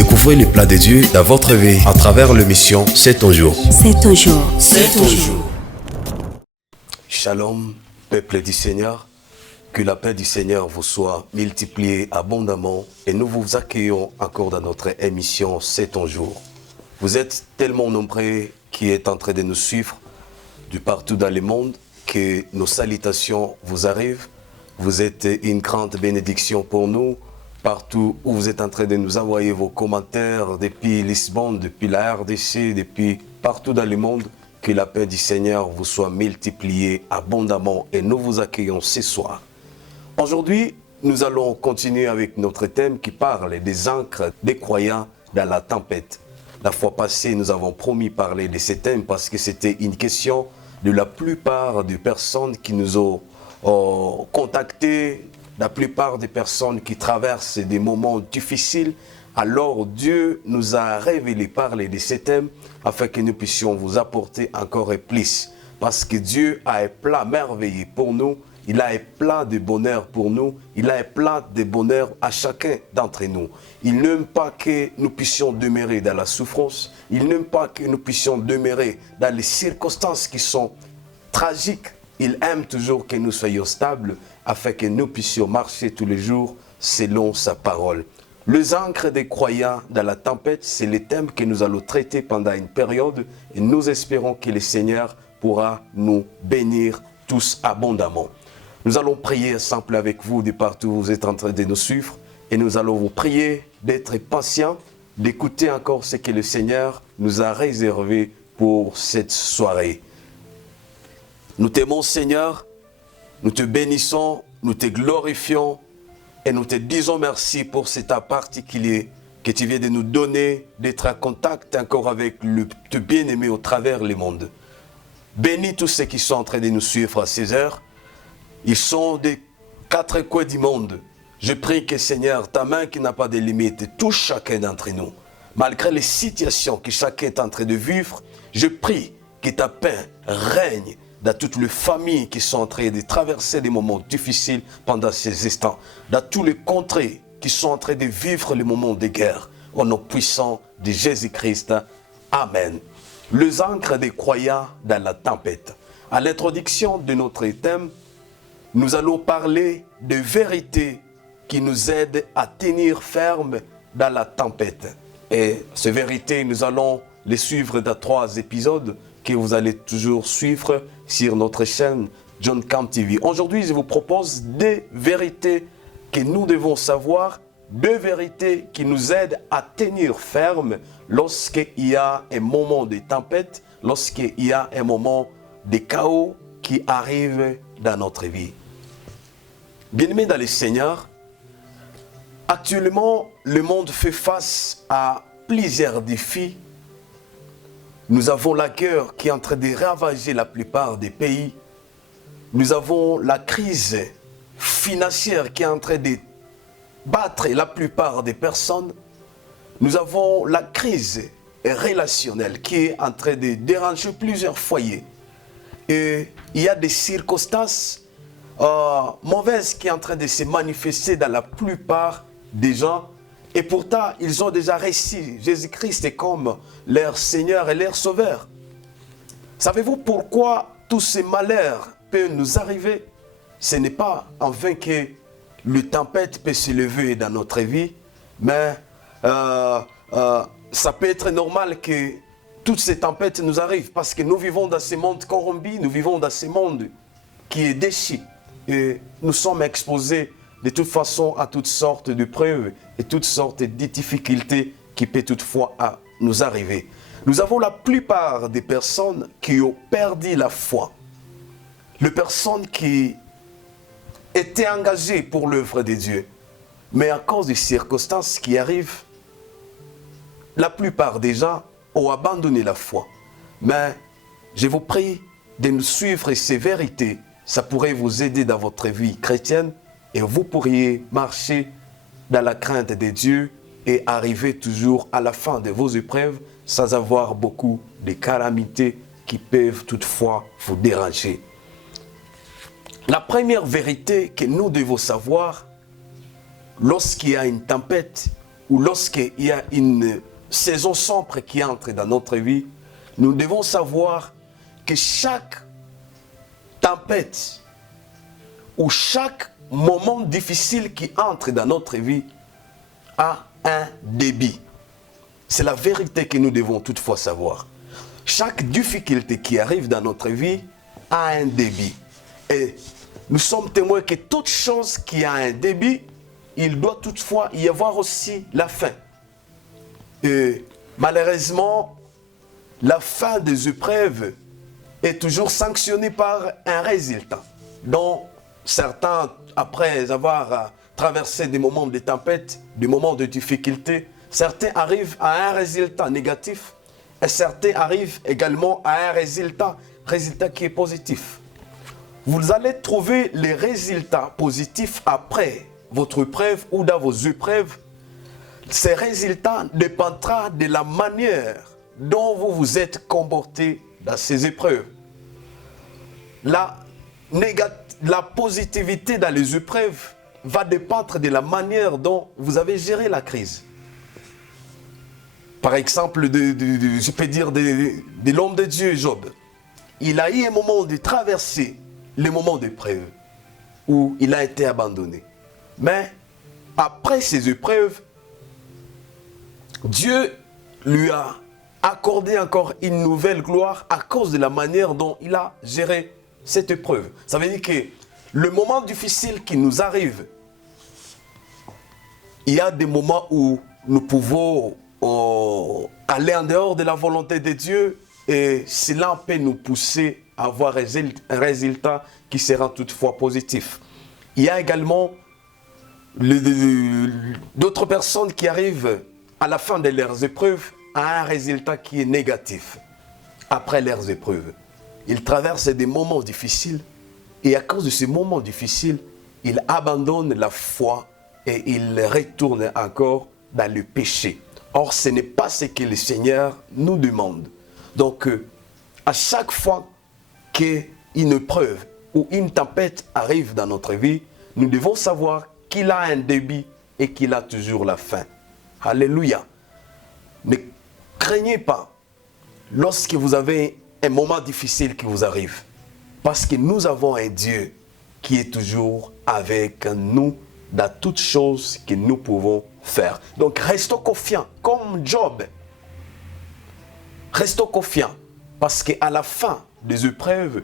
Découvrez les plans de Dieu dans votre vie à travers l'émission C'est ton jour. C'est ton jour. C'est ton jour. Shalom, peuple du Seigneur. Que la paix du Seigneur vous soit multipliée abondamment et nous vous accueillons encore dans notre émission C'est ton jour. Vous êtes tellement nombreux qui êtes en train de nous suivre du partout dans le monde que nos salutations vous arrivent. Vous êtes une grande bénédiction pour nous. Partout où vous êtes en train de nous envoyer vos commentaires depuis Lisbonne, depuis la RDC, depuis partout dans le monde, que la paix du Seigneur vous soit multipliée abondamment et nous vous accueillons ce soir. Aujourd'hui, nous allons continuer avec notre thème qui parle des ancres des croyants dans la tempête. La fois passée, nous avons promis parler de ce thème parce que c'était une question de la plupart des personnes qui nous ont contactés, la plupart des personnes qui traversent des moments difficiles. Alors Dieu nous a révélé parler de ce thème afin que nous puissions vous apporter encore plus. Parce que Dieu a un plan merveilleux pour nous. Il a un plan de bonheur pour nous. Il a un plan de bonheur à chacun d'entre nous. Il n'aime pas que nous puissions demeurer dans la souffrance. Il n'aime pas que nous puissions demeurer dans les circonstances qui sont tragiques. Il aime toujours que nous soyons stables afin que nous puissions marcher tous les jours selon sa parole. Les ancres des croyants dans la tempête, c'est le thème que nous allons traiter pendant une période et nous espérons que le Seigneur pourra nous bénir tous abondamment. Nous allons prier ensemble avec vous de partout où vous êtes en train de nous suivre et nous allons vous prier d'être patients, d'écouter encore ce que le Seigneur nous a réservé pour cette soirée. Nous t'aimons Seigneur, nous te bénissons, nous te glorifions et nous te disons merci pour ce temps particulier que tu viens de nous donner, d'être en contact encore avec le bien-aimé au travers le monde. Bénis tous ceux qui sont en train de nous suivre à ces heures. Ils sont des quatre coins du monde. Je prie que Seigneur, ta main qui n'a pas de limite, touche chacun d'entre nous. Malgré les situations que chacun est en train de vivre, je prie que ta paix règne dans toutes les familles qui sont en train de traverser des moments difficiles pendant ces instants, dans tous les contrées qui sont en train de vivre les moments de guerre, au nom puissant de Jésus-Christ. Amen. Les ancres des croyants dans la tempête. À l'introduction de notre thème, nous allons parler de vérités qui nous aident à tenir ferme dans la tempête. Et ces vérités, nous allons les suivre dans 3 épisodes que vous allez toujours suivre sur notre chaîne John Cam TV. Aujourd'hui, je vous propose 2 vérités que nous devons savoir, 2 vérités qui nous aident à tenir ferme lorsqu'il y a un moment de tempête, lorsqu'il y a un moment de chaos qui arrive dans notre vie. Bien-aimés dans le Seigneur, actuellement, le monde fait face à plusieurs défis. Nous avons la guerre qui est en train de ravager la plupart des pays. Nous avons la crise financière qui est en train de battre la plupart des personnes. Nous avons la crise relationnelle qui est en train de déranger plusieurs foyers. Et il y a des circonstances mauvaises qui sont en train de se manifester dans la plupart des gens. Et pourtant, ils ont déjà reçu Jésus-Christ comme leur Seigneur et leur Sauveur. Savez-vous pourquoi tous ces malheurs peuvent nous arriver? Ce n'est pas en vain que le tempête peut se lever dans notre vie, mais ça peut être normal que toutes ces tempêtes nous arrivent parce que nous vivons dans ce monde corrompu, nous vivons dans ce monde qui est déchu et nous sommes exposés de toute façon à toutes sortes de preuves et toutes sortes de difficultés qui peuvent toutefois nous arriver. Nous avons la plupart des personnes qui ont perdu la foi. Les personnes qui étaient engagées pour l'œuvre de Dieu. Mais à cause des circonstances qui arrivent, la plupart des gens ont abandonné la foi. Mais je vous prie de nous suivre ces vérités. Ça pourrait vous aider dans votre vie chrétienne. Et vous pourriez marcher dans la crainte de Dieu et arriver toujours à la fin de vos épreuves sans avoir beaucoup de calamités qui peuvent toutefois vous déranger. La première vérité que nous devons savoir lorsqu'il y a une tempête ou lorsqu'il y a une saison sombre qui entre dans notre vie, nous devons savoir que chaque tempête ou chaque moment difficile qui entre dans notre vie a un débit. C'est la vérité que nous devons toutefois savoir. Chaque difficulté qui arrive dans notre vie a un débit. Et nous sommes témoins que toute chose qui a un débit, il doit toutefois y avoir aussi la fin. Et malheureusement, la fin des épreuves est toujours sanctionnée par un résultat. Donc, certains, après avoir traversé des moments de tempête, des moments de difficulté, certains arrivent à un résultat négatif et certains arrivent également à un résultat qui est positif. Vous allez trouver les résultats positifs après votre épreuve ou dans vos épreuves. Ces résultats dépendront de la manière dont vous vous êtes comporté dans ces épreuves. La positivité dans les épreuves va dépendre de la manière dont vous avez géré la crise. Par exemple, je peux dire de l'homme de Dieu, Job. Il a eu un moment de traverser les moments d'épreuve où il a été abandonné. Mais après ces épreuves, Dieu lui a accordé encore une nouvelle gloire à cause de la manière dont il a géré cette épreuve. Ça veut dire que le moment difficile qui nous arrive, il y a des moments où nous pouvons aller en dehors de la volonté de Dieu et cela peut nous pousser à avoir un résultat qui sera toutefois positif. Il y a également d'autres personnes qui arrivent à la fin de leurs épreuves à un résultat qui est négatif. Après leurs épreuves, ils traversent des moments difficiles et à cause de ces moments difficiles, ils abandonnent la foi et ils retournent encore dans le péché. Or, ce n'est pas ce que le Seigneur nous demande. Donc, à chaque fois qu'une épreuve ou une tempête arrive dans notre vie, nous devons savoir qu'il a un début et qu'il a toujours la fin. Alléluia. Ne craignez pas lorsque vous avez un moment difficile qui vous arrive. Parce que nous avons un Dieu qui est toujours avec nous dans toutes choses que nous pouvons faire. Donc restons confiants, comme Job. Restons confiants, parce qu'à la fin des épreuves,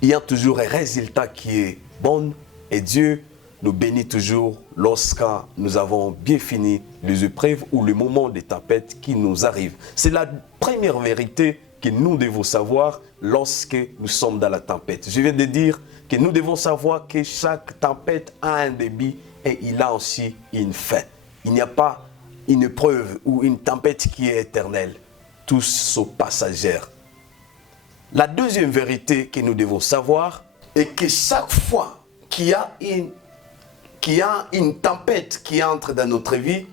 il y a toujours un résultat qui est bon. Et Dieu nous bénit toujours lorsque nous avons bien fini les épreuves ou le moment des tempêtes qui nous arrivent. C'est la première vérité que nous devons savoir lorsque nous sommes dans la tempête. Je viens de dire que nous devons savoir que chaque tempête a un début et il a aussi une fin. Il n'y a pas une épreuve ou une tempête qui est éternelle. Tous sont passagers. La deuxième vérité que nous devons savoir est que chaque fois qu'il y a une tempête qui entre dans notre vie,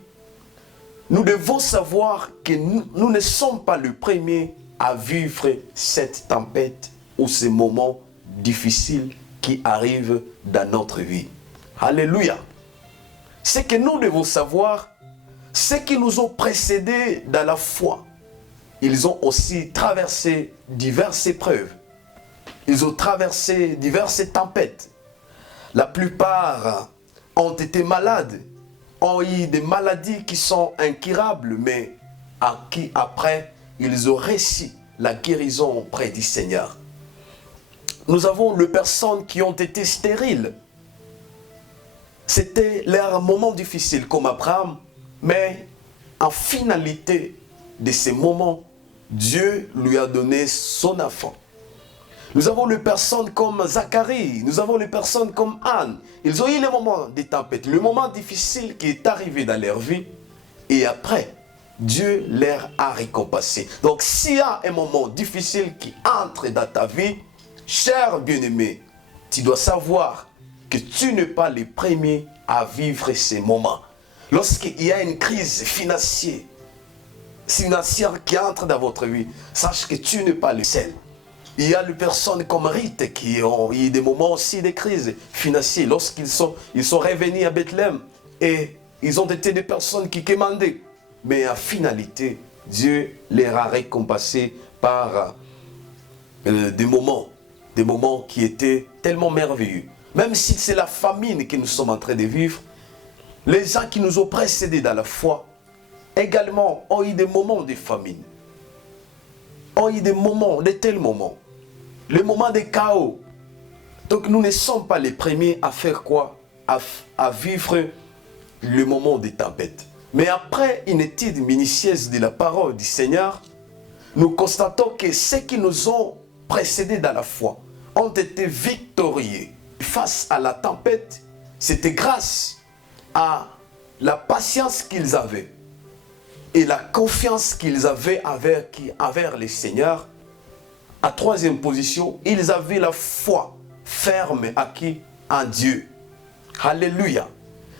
nous devons savoir que nous ne sommes pas les premiers à vivre cette tempête ou ces moments difficiles qui arrivent dans notre vie. Alléluia. Ce que nous devons savoir, ceux qui nous ont précédés dans la foi, ils ont aussi traversé diverses épreuves. Ils ont traversé diverses tempêtes. La plupart ont été malades, ont eu des maladies qui sont incurables, mais à qui après, ils ont réussi la guérison auprès du Seigneur. Nous avons les personnes qui ont été stériles. C'était leur moment difficile comme Abraham, mais en finalité de ces moments, Dieu lui a donné son enfant. Nous avons les personnes comme Zacharie, nous avons les personnes comme Anne. Ils ont eu les moments de tempête, le moment difficile qui est arrivé dans leur vie. Et après, Dieu leur a récompensé. Donc s'il y a un moment difficile qui entre dans ta vie, cher bien-aimé, tu dois savoir que tu n'es pas le premier à vivre ces moments. Lorsqu'il y a une crise financière qui entre dans votre vie, sache que tu n'es pas le seul. Il y a des personnes comme Rite qui ont eu des moments aussi de crise financière. Lorsqu'ils sont revenus à Bethléem et ils ont été des personnes qui quémandaient. Mais en finalité, Dieu les a récompensés par des moments qui étaient tellement merveilleux. Même si c'est la famine que nous sommes en train de vivre, les gens qui nous ont précédés dans la foi également ont eu des moments de famine. Ont eu des moments, de tels moments. Les moments de chaos. Donc nous ne sommes pas les premiers à faire quoi? À vivre le moment des tempêtes. Mais après une étude minutieuse de la parole du Seigneur, nous constatons que ceux qui nous ont précédés dans la foi ont été victorieux face à la tempête. C'était grâce à la patience qu'ils avaient et la confiance qu'ils avaient envers le Seigneur. À troisième position, ils avaient la foi ferme acquis en Dieu. Alléluia.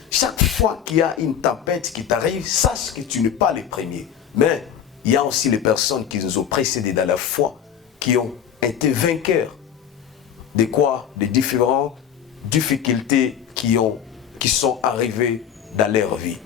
Chaque fois qu'il y a une tempête qui t'arrive, sache que tu n'es pas le premier. Mais il y a aussi les personnes qui nous ont précédés dans la foi, qui ont été vainqueurs. De quoi? Des différentes difficultés qui sont arrivées dans leur vie.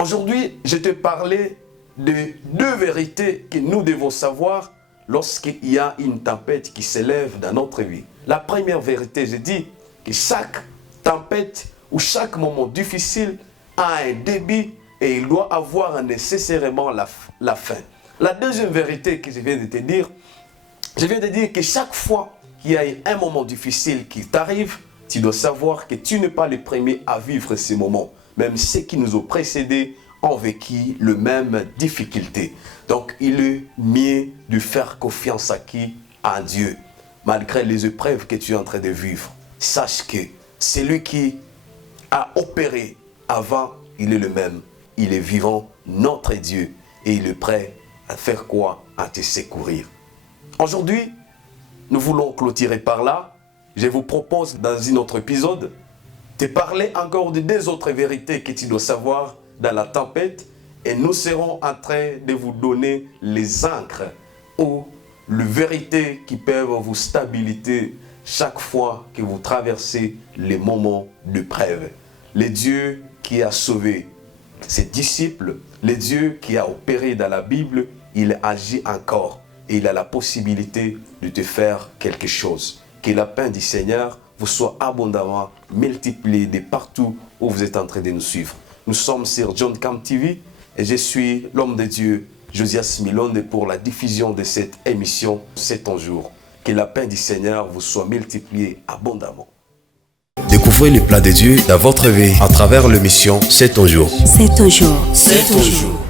Aujourd'hui, je te parlais de deux vérités que nous devons savoir lorsqu'il y a une tempête qui s'élève dans notre vie. La première vérité, je dis que chaque tempête ou chaque moment difficile a un début et il doit avoir nécessairement la fin. La deuxième vérité que je viens de te dire, que chaque fois qu'il y a un moment difficile qui t'arrive, tu dois savoir que tu n'es pas le premier à vivre ces moments. Même ceux qui nous ont précédés ont vécu les mêmes difficultés. Donc, il est mieux de faire confiance à Dieu. Malgré les épreuves que tu es en train de vivre, sache que c'est lui qui a opéré avant, il est le même. Il est vivant, notre Dieu, et il est prêt à faire quoi? À te secourir. Aujourd'hui, nous voulons clôturer par là. Je vous propose dans un autre épisode de parler encore de deux autres vérités que tu dois savoir dans la tempête, et nous serons en train de vous donner les ancres ou les vérités qui peuvent vous stabiliser chaque fois que vous traversez les moments de preuve. Le Dieu qui a sauvé ses disciples, le Dieu qui a opéré dans la Bible, il agit encore et il a la possibilité de te faire quelque chose. Que la paix du Seigneur vous soit abondamment multipliée de partout où vous êtes en train de nous suivre. Nous sommes sur John Cam TV et je suis l'homme de Dieu, Josias Milonde, pour la diffusion de cette émission C'est ton jour. Que la paix du Seigneur vous soit multipliée abondamment. Découvrez le plan de Dieu dans votre vie à travers l'émission C'est ton jour. C'est ton jour. C'est ton jour.